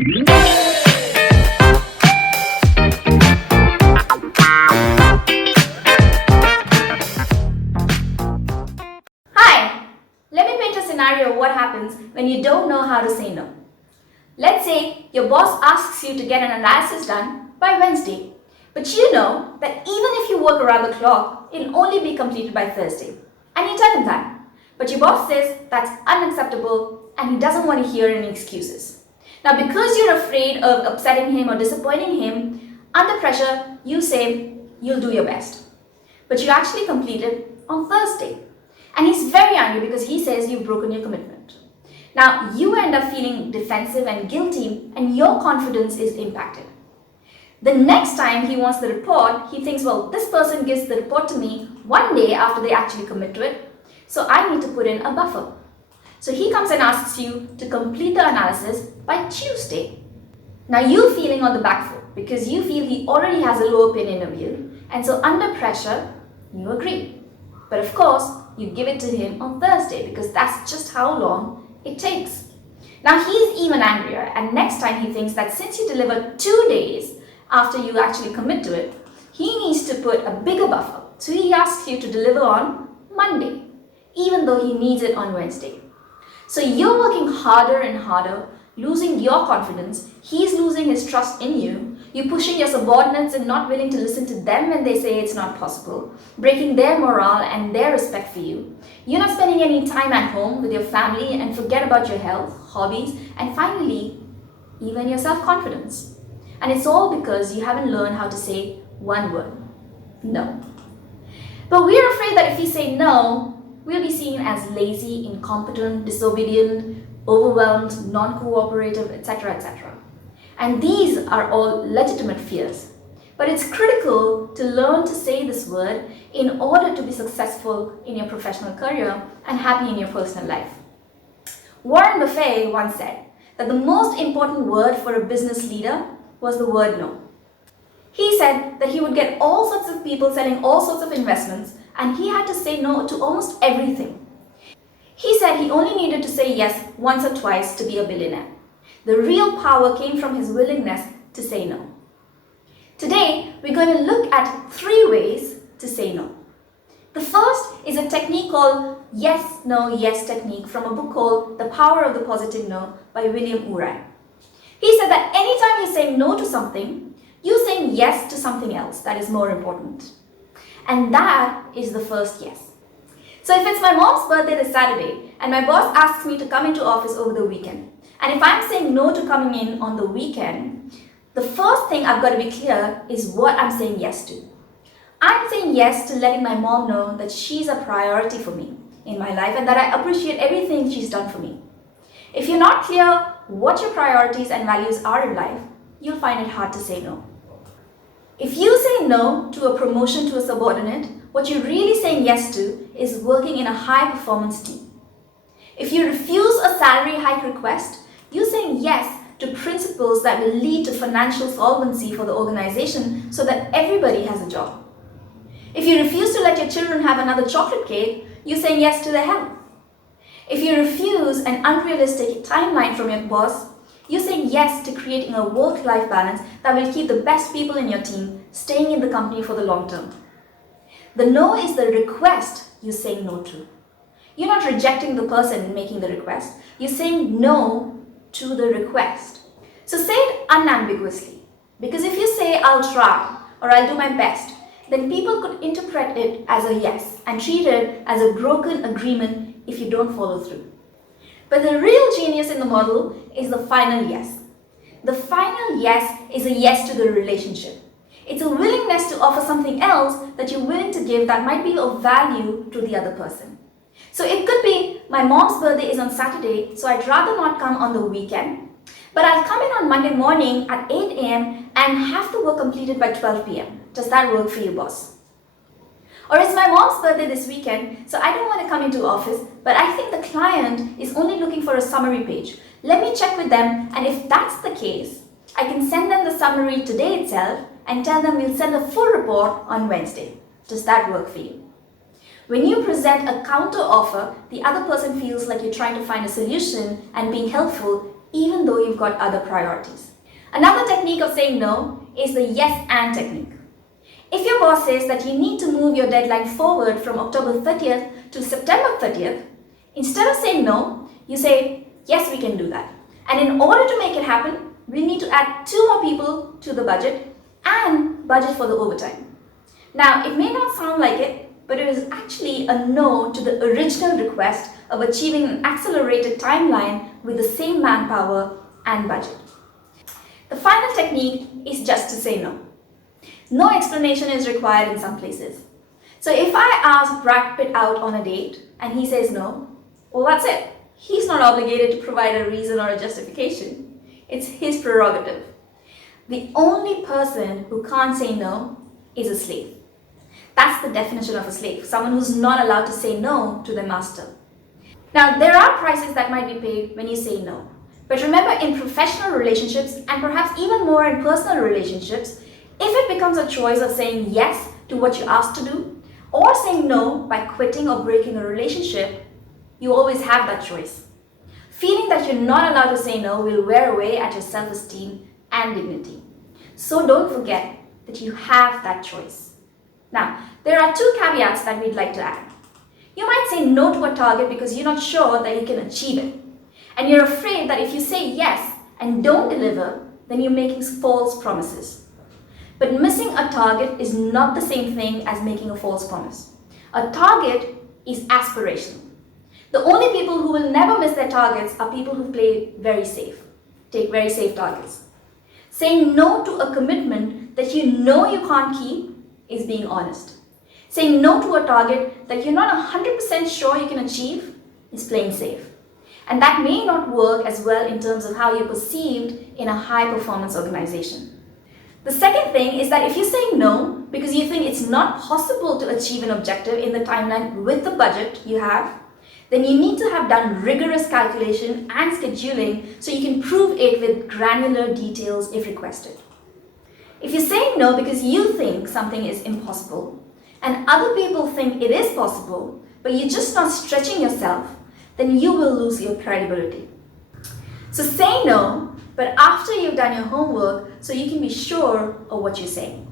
Hi! Let me paint a scenario of what happens when you don't know how to say no. Let's say your boss asks you to get an analysis done by Wednesday, but you know that even if you work around the clock, it'll only be completed by Thursday. And you tell him that. But your boss says that's unacceptable and he doesn't want to hear any excuses. Now, because you're afraid of upsetting him or disappointing him, under pressure, you say you'll do your best. But you actually complete it on Thursday. And he's very angry because he says you've broken your commitment. Now, you end up feeling defensive and guilty, and your confidence is impacted. The next time he wants the report, he thinks, well, this person gives the report to me one day after they actually commit to it, so I need to put in a buffer. So he comes and asks you to complete the analysis by Tuesday. Now, you're feeling on the back foot because you feel he already has a low opinion of you, and so under pressure, you agree. But of course, you give it to him on Thursday because that's just how long it takes. Now he's even angrier, and next time he thinks that since you delivered 2 days after you actually commit to it, he needs to put a bigger buffer. So he asks you to deliver on Monday, even though he needs it on Wednesday. So you're working harder and harder, losing your confidence, he's losing his trust in you, you're pushing your subordinates and not willing to listen to them when they say it's not possible, breaking their morale and their respect for you. You're not spending any time at home with your family and forget about your health, hobbies, and finally, even your self-confidence. And it's all because you haven't learned how to say one word, no. But we're afraid that if we say no, we'll be seen as lazy, incompetent, disobedient, overwhelmed, non-cooperative, etc., etc. And these are all legitimate fears. But it's critical to learn to say this word in order to be successful in your professional career and happy in your personal life. Warren Buffett once said that the most important word for a business leader was the word no. He said that he would get all sorts of people selling all sorts of investments, and he had to say no to almost everything. He said he only needed to say yes once or twice to be a billionaire. The real power came from his willingness to say no. Today, we're going to look at 3 ways to say no. The first is a technique called yes, no, yes technique from a book called The Power of the Positive No by William Ury. He said that anytime you say no to something, you're saying yes to something else that is more important. And that is the first yes. So if it's my mom's birthday this Saturday and my boss asks me to come into office over the weekend, and if I'm saying no to coming in on the weekend, the first thing I've got to be clear is what I'm saying yes to. I'm saying yes to letting my mom know that she's a priority for me in my life and that I appreciate everything she's done for me. If you're not clear what your priorities and values are in life, you'll find it hard to say no. If you say no to a promotion to a subordinate, what you're really saying yes to is working in a high-performance team. If you refuse a salary hike request, you're saying yes to principles that will lead to financial solvency for the organization so that everybody has a job. If you refuse to let your children have another chocolate cake, you're saying yes to their health. If you refuse an unrealistic timeline from your boss, you're saying yes to creating a work-life balance that will keep the best people in your team staying in the company for the long term. The no is the request you're saying no to. You're not rejecting the person making the request. You're saying no to the request. So say it unambiguously. Because if you say, I'll try or I'll do my best, then people could interpret it as a yes and treat it as a broken agreement if you don't follow through. But the real genius in the model is the final yes. The final yes is a yes to the relationship. It's a willingness to offer something else that you're willing to give that might be of value to the other person. So it could be, my mom's birthday is on Saturday, so I'd rather not come on the weekend, but I'll come in on Monday morning at 8 a.m. and have the work completed by 12 p.m. Does that work for you, boss? Or it's my mom's birthday this weekend, so I don't want to come into office, but I think the client is only looking for a summary page. Let me check with them, and if that's the case, I can send them the summary today itself and tell them we'll send a full report on Wednesday. Does that work for you? When you present a counter offer, the other person feels like you're trying to find a solution and being helpful even though you've got other priorities. Another technique of saying no is the yes and technique. If your boss says that you need to move your deadline forward from October 30th to September 30th, instead of saying no, you say, yes, we can do that. And in order to make it happen, we need to add 2 more people to the budget and budget for the overtime. Now, it may not sound like it, but it is actually a no to the original request of achieving an accelerated timeline with the same manpower and budget. The final technique is just to say no. No explanation is required in some places. So if I ask Brad Pitt out on a date and he says no, well, that's it. He's not obligated to provide a reason or a justification. It's his prerogative. The only person who can't say no is a slave. That's the definition of a slave, someone who's not allowed to say no to their master. Now, there are prices that might be paid when you say no. But remember, in professional relationships, and perhaps even more in personal relationships, if it becomes a choice of saying yes to what you asked to do, or saying no by quitting or breaking a relationship, you always have that choice. Feeling that you're not allowed to say no will wear away at your self-esteem and dignity. So don't forget that you have that choice. Now, there are 2 caveats that we'd like to add. You might say no to a target because you're not sure that you can achieve it. And you're afraid that if you say yes and don't deliver, then you're making false promises. But missing a target is not the same thing as making a false promise. A target is aspirational. The only people who will never miss their targets are people who play very safe, take very safe targets. Saying no to a commitment that you know you can't keep is being honest. Saying no to a target that you're not 100% sure you can achieve is playing safe. And that may not work as well in terms of how you're perceived in a high-performance organization. The second thing is that if you're saying no because you think it's not possible to achieve an objective in the timeline with the budget you have, then you need to have done rigorous calculation and scheduling so you can prove it with granular details if requested. If you're saying no because you think something is impossible and other people think it is possible, but you're just not stretching yourself, then you will lose your credibility. So say no, but after you've done your homework so you can be sure of what you're saying.